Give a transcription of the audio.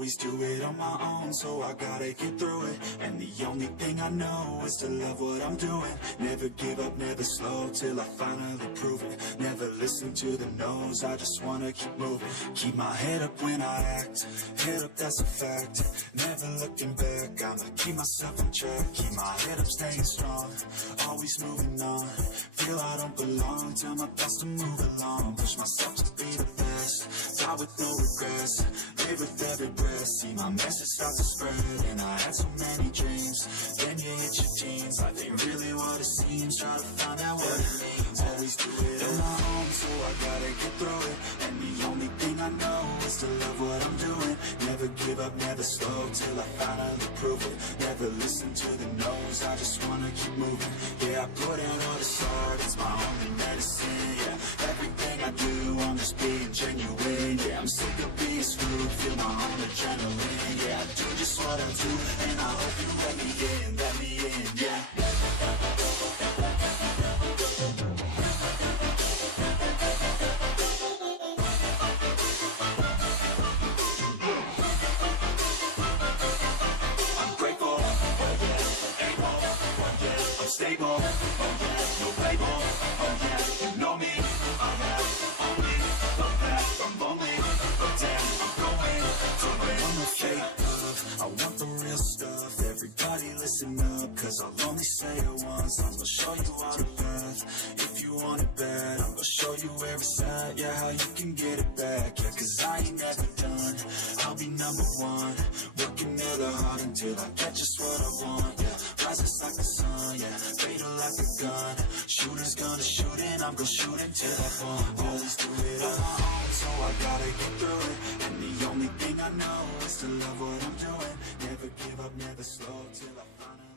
always do it on my own, so I gotta get through it. And the only thing I know is to love what I'm doing. Never give up, never slow, till I finally prove it. Never listen to the no's, I just wanna keep moving. Keep my head up when I act, head up, that's a fact. Never looking back, I'ma keep myself on track. Keep my head up, staying strong, always moving on. Feel I don't belong, tell my thoughts to move along. Push myself to be the best, die with no regrets. Live with every breath, see my message start to spread. And I had so many dreams, then you hit your teens. Life ain't really what it seems, try to find out what it means. Always do it on my own, so I gotta get through it. And the only thing I know is to love what I'm doing. Never give up, never slow, till I finally prove it. Never listen to the no's, I just wanna keep moving. Yeah, I put out all this art, it's my only medicine. Yeah, everything I do, I'm just being genuine. Yeah, I'm sick of being screwed, feel my own adrenaline. Yeah, I do just what I do, and I hope you let me in, yeah. I'm grateful, oh yeah, able, oh yeah, I'm stable, oh yeah, no label, oh yeah, you know me, I have only love that, I'm lonely, but damn, I'm going to win. I want the fake love, I want the real stuff. Everybody listen up, cause I'll only say it once. I'm gonna show you all the path, if you want it bad. I'm gonna show you where it's at, yeah, how you can get it back. Yeah, cause I ain't never done, I'll be number one. Working hella hard until I get just what I want. Yeah, rises like the sun, yeah, fatal like a gun. Shooter's gonna shoot and I'm gonna shoot until I fall. Always do it on my own, so I gotta get through it. And the only thing I know is to love what I'm doing. Never give up, never slow, till I find it.